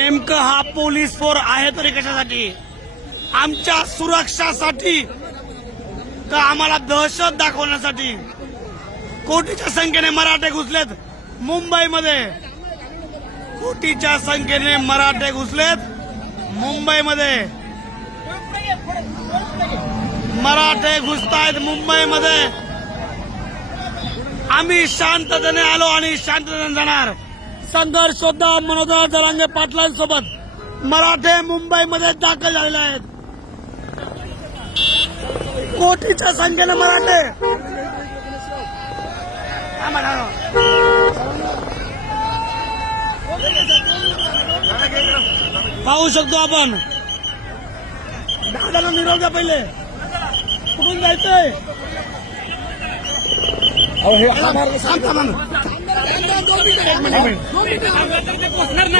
नेमकं हा police four आहे तरी कशासाठी? आमच्या सुरक्षासाठी? का आम्हाला दहशत दाखवण्यासाठी? कोटीच्या संख्येने मराठे घुसलेत मुंबईमध्ये. कोटीच्या संख्येने मराठे घुसलेत मुंबईमध्ये. मराठे घुसतायत मुंबईमध्ये. आम्ही शांततेने आलो आणि शांततेने जाणार. संघर्ष सुद्धा मनोदर जरांगे पाटलांसोबत मराठे मुंबईमध्ये दाखल झालेले आहेत. कोटीच्या संख्येने मराठे. पाहू शकतो आपण. दादाला निरोप द्या पहिले. कुठून जायचंय? थांब, थांबा